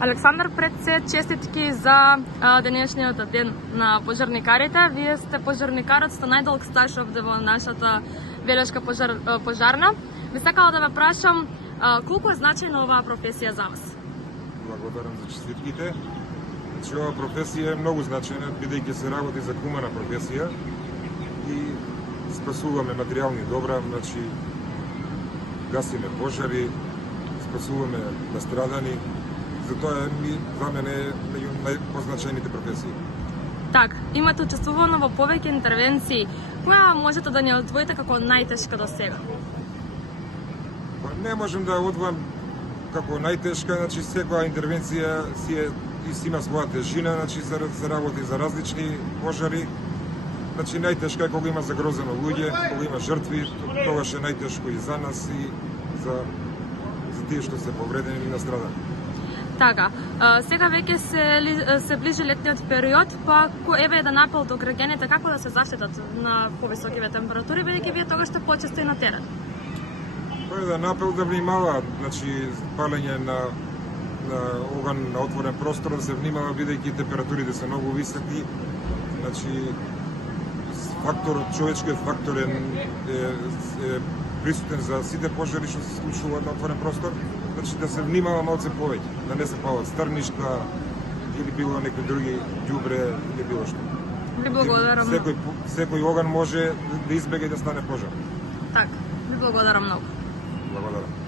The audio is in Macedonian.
Александар, пред се честитки за денешниот ден на пожарникарите. Вие сте пожарникарот со најдолг стаж овде во нашата Велешка пожарна. Би сакала да ве прашам колку е значајна оваа професија за вас? Благодарам за честитките. Значи, оваа професија е многу значајна, бидејќи се работи за хумана професија и спасуваме материјални добра, значи гасиме пожари, спасуваме настрадани. Затоа за мене е меѓу најпозначајните професии. Так, имате учествувано во повеќе интервенции. Која можете да не одвоите како најтешка до сега? Не можем да одвоам како најтешка, значи секоја интервенција си има своја тежина, значи се работи за различни пожари. Значи најтешка е кога има загрозено луѓе, кога има жртви, тогаш е најтешко и за нас и за тие што се повредени и настрадани. Така, сега веќе се ближи летниот период, па еве еден апел до граѓаните како да се заштитат на повисокиве температури, бидејќи вие тогаш сте почесто и на терен. Тоа е еден апел да внимава, значи палење на оган на отворен простор, да се внимава бидејќи температурите се многу високи. Значи човечкиот фактор е присутен за сите пожари што се случуваат на отворен простор. Значи да се внимава малце повеќе, да не се палат стрништа или било некои други ѓубре или било што. Ви благодарам. Секој оган може да избега и да стане пожар. Так, ви благодарам многу. Благодарам.